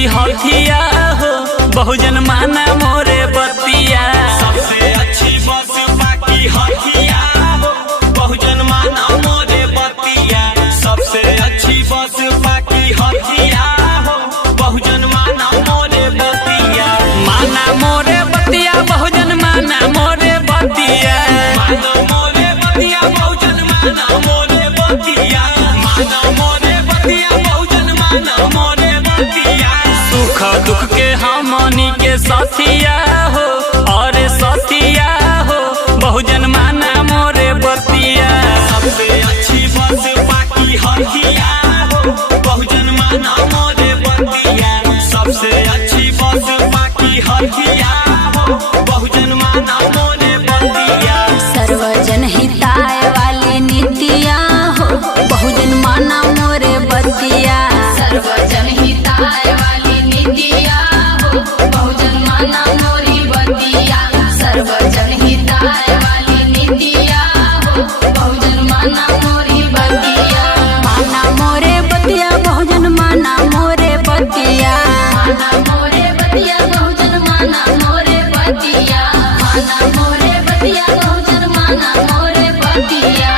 की हथिया हो, बहुजन माना मोरे बतिया। सबसे अच्छी बसपा की हथिया हो, बहुजन माना मोरे बतिया। सबसे अच्छी बसपा की हथिया हो, बहुजन माना मोरे बतिया। माना मोरे बतिया, बहुजन माना मोरे बतिया। माना मोरे बतिया, बहुजन माना मोरे बतिया। माना मोरे बतिया, बहुजन माना मोरे बतिया। सुख दुख के हमनी के साथिया हो, और साथिया हो, बहुजन माना मोरे बतिया। सबसे अच्छी बसपा की हथिया हो, बहुजन माना मोरे बतिया। सबसे अच्छी बसपा की हथिया हो, बहुजन माना मोरे बतिया। सर्वजन हिताय वाली नीतिया हो, बहुजन माना मोरे बतिया। सर्वजन हिताय वाली नीतिया हो, बहुजन माना मोरी बतिया। सर्वजन हिताय वाली नीतिया हो, बहुजन माना मोरी बतिया। माना मोरे बतिया, बहुजन माना मोरे बतिया। माना मोरे बतिया, बहुजन माना मोरे बतिया। माना मोरे बतिया, बहुजन माना मोरे बतिया।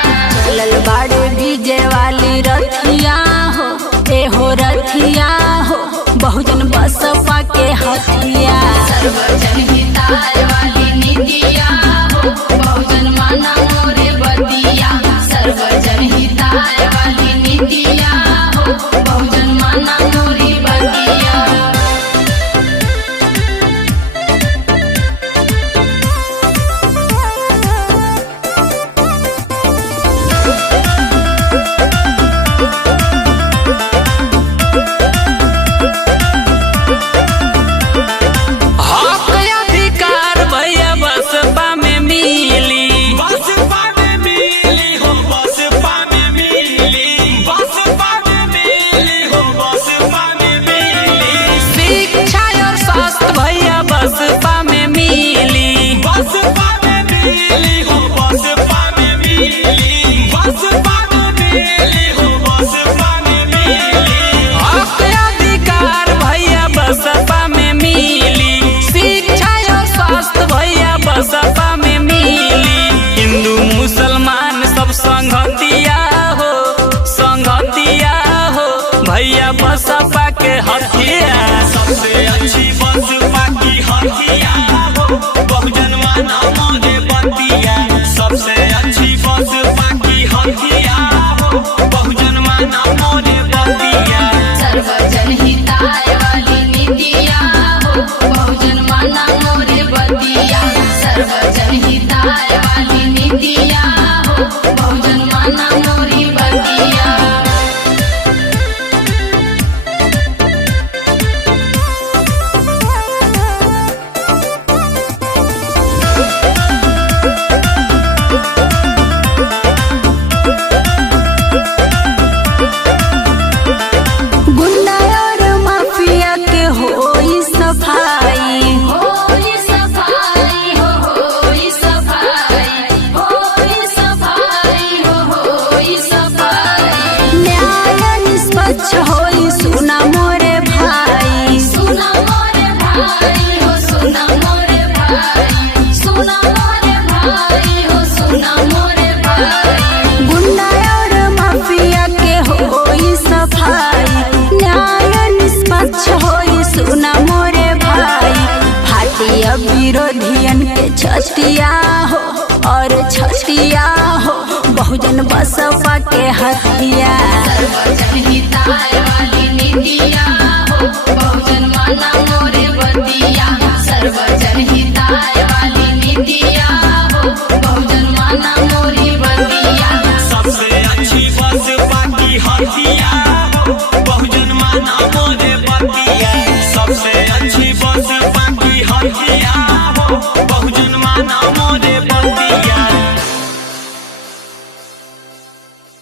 चलल बाड़े डीजे वाली रथिया हो, ए हो रथिया हो, बहुजन बसपा के हथिया। सर्वजन हिताय वाली नीतिया हो, बहुजन माना मोरे बतिया। सर्वजन हिताय वाली नीतिया हो, बहुजन माना मोरी बतिया। हक अधिकार भैया बसपा में मिली। बसपा में मिली हो, बसपा में मिली। बसपा में मिली हो, बसपा में मिली। शिक्षा और स्वास्थ्य भैया बसपा में मिली। बसपा में मिली हो, बसपा में मिली। बसपा में मिली हो, बसपा में मिली। हक अधिकार भैया बसपा में मिली। शिक्षा और स्वास्थ्य भैया बसपा में मिली। हिंदू मुसलमान सब संगतिया हो, संगतिया हो, भैया बसपा के हथिया। सबसे अच्छी बसपा की हथिया हो, बहुजन माना मोरे बतिया। सबसे अच्छी बसपा की हथिया हो, बहुजन माना मोरे बतिया। सर्वजन हिताय वाली नीतिया हो, बहुजन माना मोरे बतिया। सर्वजन हिताय वाली नीतिया हो, बहुजन माना मोरी बतिया। गुंडा और माफिया के होई सफाई। होई सफाई हो, होई सफाई। होई सफाई हो, होई सफाई। न्याय निष्पक्ष होई, सुना मोरे भाई। सुना मोरे भाई हो, सुना मोरे भाई। सुना मोरे भाई हो, सुना मोरे भाई। गुंडा और माफिया के होई सफाई। न्याय निष्पक्ष होई, सुना मोरे भाई। भाटिया विरोधियन के छतिया हो, और छतिया हो, बहुजन बसपा के हथिया। सर्वजन हिताय वाली नीतिया हो, बहुजन